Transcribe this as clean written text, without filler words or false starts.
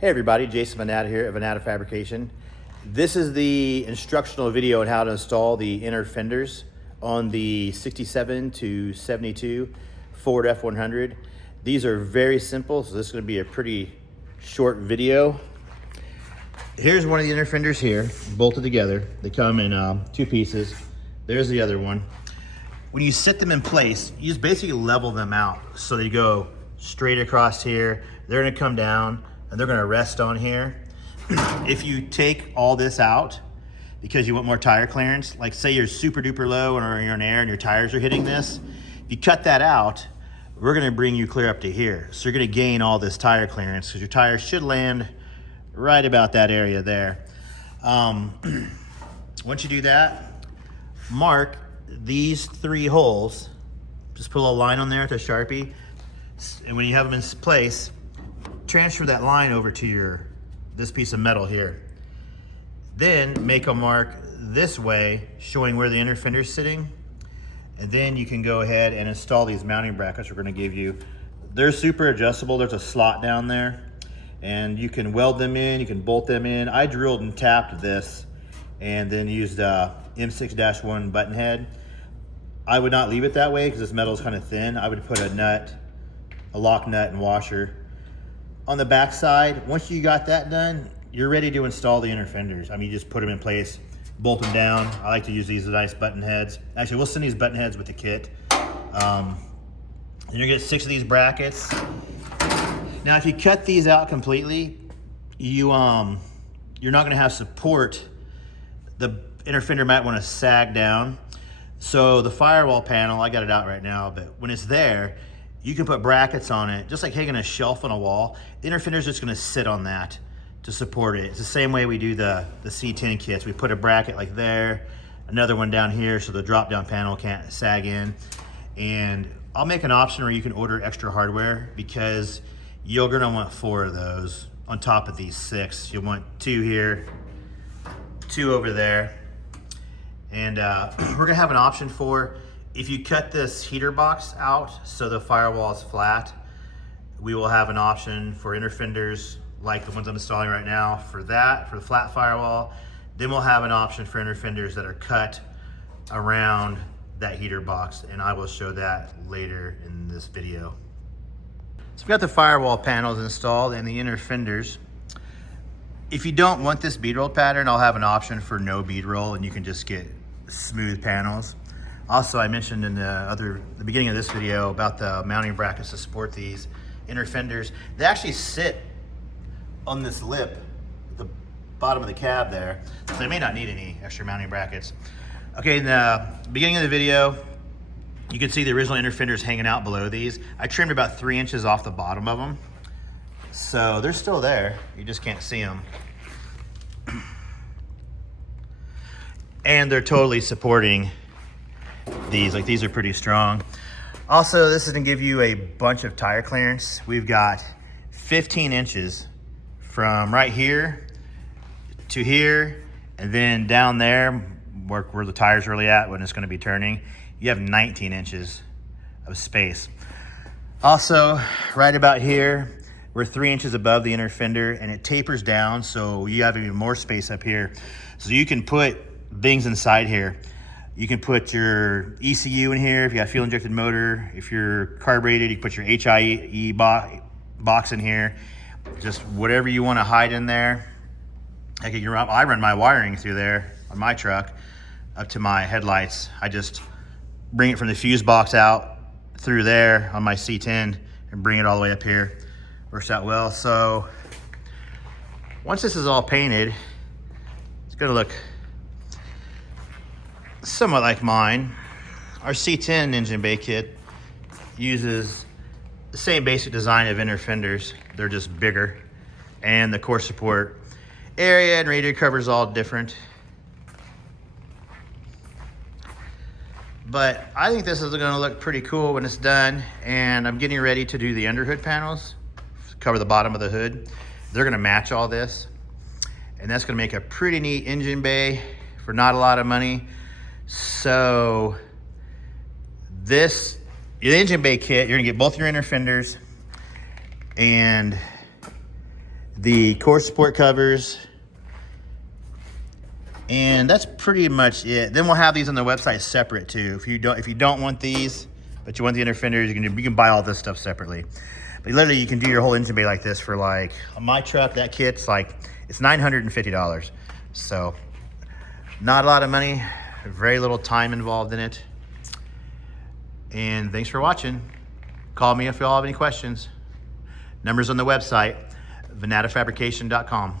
Hey everybody, Jason Vanata here at Vanata Fabrication. This is the instructional video on how to install the inner fenders on the 67 to 72 Ford F100. These are very simple, so this is going to be a pretty short video. Here's one of the inner fenders here, bolted together. They come in two pieces. There's the other one. When you set them in place, you just basically level them out. So they go straight across here. They're going to come down and they're going to rest on here. If you take all this out because you want more tire clearance, like say you're super duper low or you're in air and your tires are hitting this, if you cut that out, we're going to bring you clear up to here. So you're going to gain all this tire clearance because your tires should land right about that area there. Once you do that, mark these three holes. Just put a little line on there with a Sharpie, and when you have them in place, transfer that line over to this piece of metal here. Then make a mark this way showing where the inner fender is sitting, and then you can go ahead and install these mounting brackets we're going to give you. They're super adjustable. There's a slot down there and you can weld them in, you can bolt them in. I drilled and tapped this and then used a M6-1 button head. I would not leave it that way because this metal is kind of thin. I would put a nut, a lock nut and washer on the back side. Once you got that done, you're ready to install the inner fenders. I mean, you just put them in place, bolt them down. I like to use these nice button heads. Actually, we'll send these button heads with the kit. You're gonna get 6 of these brackets. Now, if you cut these out completely, you're not gonna have support. The inner fender might wanna sag down. So the firewall panel, I got it out right now, but when it's there, you can put brackets on it, just like hanging a shelf on a wall. The inner fender is just gonna sit on that to support it. It's the same way we do the C10 kits. We put a bracket like there, another one down here so the drop down panel can't sag in. And I'll make an option where you can order extra hardware because you're gonna want 4 of those on top of these 6. You'll want 2 here, 2 over there. And we're gonna have an option for, if you cut this heater box out so the firewall is flat, we will have an option for inner fenders like the ones I'm installing right now for that, for the flat firewall. Then we'll have an option for inner fenders that are cut around that heater box, and I will show that later in this video. So we've got the firewall panels installed and the inner fenders. If you don't want this bead roll pattern, I'll have an option for no bead roll and you can just get smooth panels. Also, I mentioned in the beginning of this video about the mounting brackets to support these inner fenders. They actually sit on this lip at the bottom of the cab there, so they may not need any extra mounting brackets. Okay, in the beginning of the video, you can see the original inner fenders hanging out below these. I trimmed about 3 inches off the bottom of them, so they're still there. You just can't see them. And they're totally supporting these. Like, these are pretty strong. Also, this is gonna give you a bunch of tire clearance. We've got 15 inches from right here to here, and then down there where the tire's really at when it's gonna be turning, you have 19 inches of space. Also, right about here, we're 3 inches above the inner fender and it tapers down, so you have even more space up here. So you can put things inside here. You can put your ECU in here if you got fuel injected motor. If you're carbureted, you can put your HIE box in here. Just whatever you want to hide in there. I run my wiring through there on my truck up to my headlights. I just bring it from the fuse box out through there on my C10 and bring it all the way up here. Works out well. So once this is all painted, it's gonna look somewhat like mine. Our C10 engine bay kit uses the same basic design of inner fenders. They're just bigger, and the core support area and radiator cover is all different. But I think this is gonna look pretty cool when it's done, and I'm getting ready to do the underhood panels, cover the bottom of the hood. They're gonna match all this, and that's gonna make a pretty neat engine bay for not a lot of money. So the engine bay kit, you're gonna get both your inner fenders, and the core support covers, and that's pretty much it. Then we'll have these on the website separate too. If you don't want these, but you want the inner fenders, you can buy all this stuff separately. But literally, you can do your whole engine bay like this for like, on my truck, that kit's like, it's $950. So not a lot of money, very little time involved in it. And thanks for watching. Call me if you all have any questions. Numbers on the website, vanatafabrication.com.